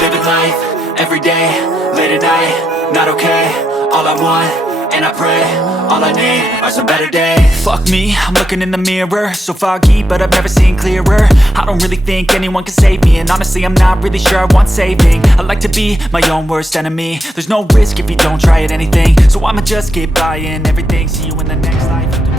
Living life, everyday, late at night, not okay. All I want, and I pray, all I need are some better days. Fuck me, I'm looking in the mirror, so foggy, but I've never seen clearer. I don't really think anyone can save me, and honestly I'm not really sure I want saving. I like to be my own worst enemy. There's no risk if you don't try at anything, so I'ma just keep buying everything. See you in the next life.